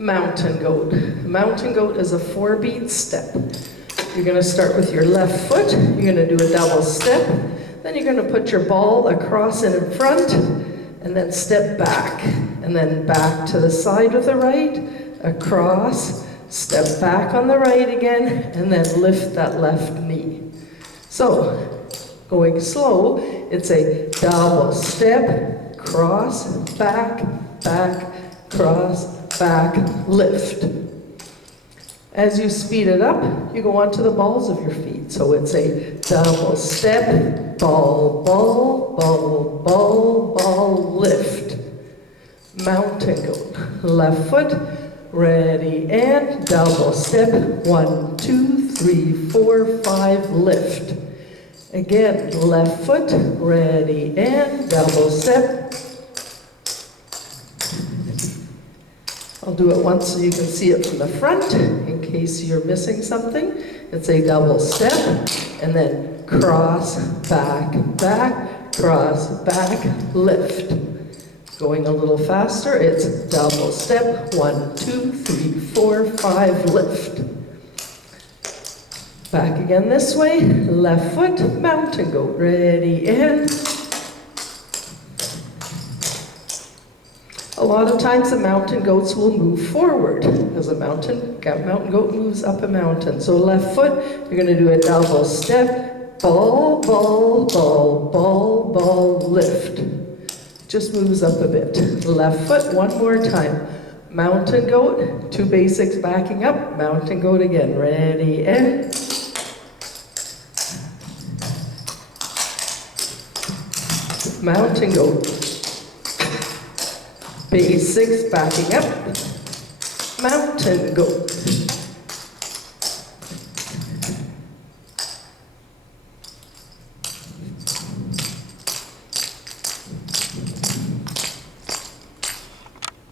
Mountain goat. Mountain goat is a 4-beat step. You're going to start with your left foot. You're going to do a double step. Then you're going to put your ball across and in front, and then step back. And then back to the side with the right, across, step back on the right again, and then lift that left knee. So, going slow, it's a double step, cross, back, back, cross, back, lift. As you speed it up, you go onto the balls of your feet. So it's a double step, ball, ball, ball, ball, ball, lift. Mountain goat. Left foot, ready, and double step. 1, 2, 3, 4, 5, lift. Again, left foot, ready, and double step. I'll do it once so you can see it from the front, in case you're missing something. It's a double step, and then cross, back, back, cross, back, lift. Going a little faster, it's double step, 1, 2, 3, 4, 5, lift. Back again this way, left foot, mountain goat, ready, and a lot of times the mountain goats will move forward as a mountain goat moves up a mountain. So left foot, you're going to do a double step, ball, ball, ball, ball, ball, lift. Just moves up a bit. Left foot, one more time. Mountain goat, 2 basics backing up, mountain goat again. Ready, and mountain goat. Basics backing up, mountain goat.